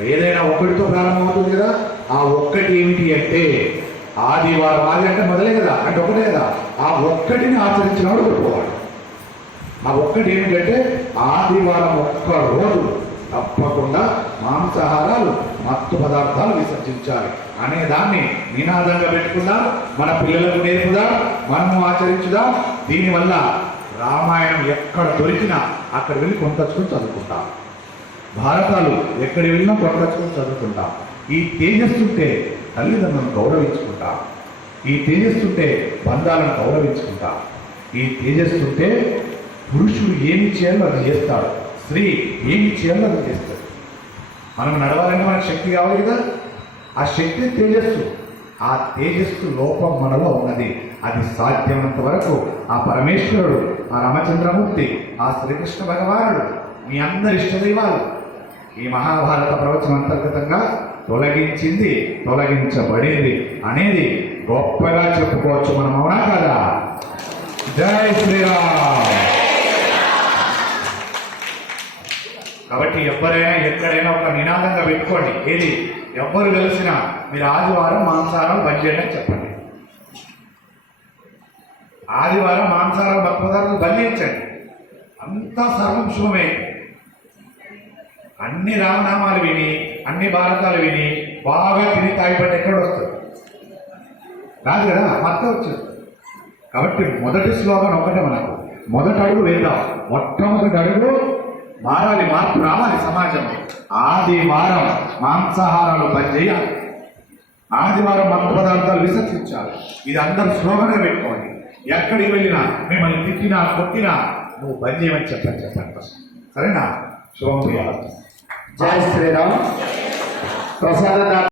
ఏదైనా ఒకటితో ప్రారంభమవుతుంది కదా? ఆ ఒక్కటి ఏమిటి అంటే ఆదివారం ఆది అంటే మొదలే కదా? అంటే ఒకటే కదా? ఆ ఒక్కటిని ఆచరించినవాడు గొప్పవాడు. ఆ ఒక్కటి ఏమిటంటే ఆదివారం ఒక్క రోజు తప్పకుండా మాంసాహారాలు మత్తు పదార్థాలు విసర్జించాలి అనే దాన్ని నినాదంగా పెట్టుకుందాం? మన పిల్లలకు నేర్పుదాం? మనము ఆచరించుదాం? దీనివల్ల రామాయణం ఎక్కడ దొరికినా అక్కడ వెళ్ళి కొంత చదువుకుంటాం. భారతాలు ఎక్కడ వెళ్ళినా కొంతచ్చుకొని చదువుకుంటాం. ఈ తేజస్సుంటే తల్లిదండ్రులను గౌరవించుకుంటాం. ఈ తేజస్సుంటే బంధాలను గౌరవించుకుంటాం. ఈ తేజస్సుంటే పురుషుడు ఏమి చేయాలో అది చేస్తాడు. స్త్రీ ఏమి చేయాలో అది చేస్తాడు. మనం నడవాలంటే మనకు శక్తి కావాలి కదా? ఆ శక్తి తేజస్సు. ఆ తేజస్సు లోపం మనలో ఉన్నది. అది సాధ్యమైనంత వరకు ఆ పరమేశ్వరుడు ఆ రామచంద్రమూర్తి ఆ శ్రీకృష్ణ భగవానుడు మీ అందరి ఇష్టదైవాలు ఈ మహాభారత ప్రవచనం అంతర్గతంగా తొలగించింది తొలగించబడింది అనేది గొప్పగా చెప్పుకోవచ్చు మనం అవునా కదా? జై శ్రీరామ్! కాబట్టి ఎవరైనా ఎక్కడైనా ఒక నినాదంగా పెట్టుకోండి. ఏది? ఎవ్వరు కలిసినా మీరు ఆదివారం మాంసాహారం బంద్ చెప్పండి. ఆదివారం మాంసాహారం భక్తి పదార్థాలు బంద్ అంతా సర్వం శుభమే అన్ని రామనామాలు విని అన్ని భారతాలు విని బాగా తిని తాగిపడి ఎక్కడ వస్తుంది రాదు కదా మత్త వచ్చేస్తుంది. కాబట్టి మొదటి శ్లోకం ఒకటే మనకు. మొదటి అడుగు వేద్దాం మొట్టమొదటి అడుగు మారాలి మార్పు రావాలి సమాజం ఆదివారం మాంసాహారాలు పనిచేయాలి. చేయాలి ఆదివారం మత పదార్థాలు విసర్జించాలి. ఇది అందరూ శ్లోకంగా పెట్టుకోండి. ఎక్కడికి వెళ్ళినా మిమ్మల్ని తిట్టినా కొట్టినా నువ్వు బంద్ చేయమని చెప్పని చెప్పండి సరేనా? శుభం చేయాలి జై శ్రీరామ్. ప్రసాద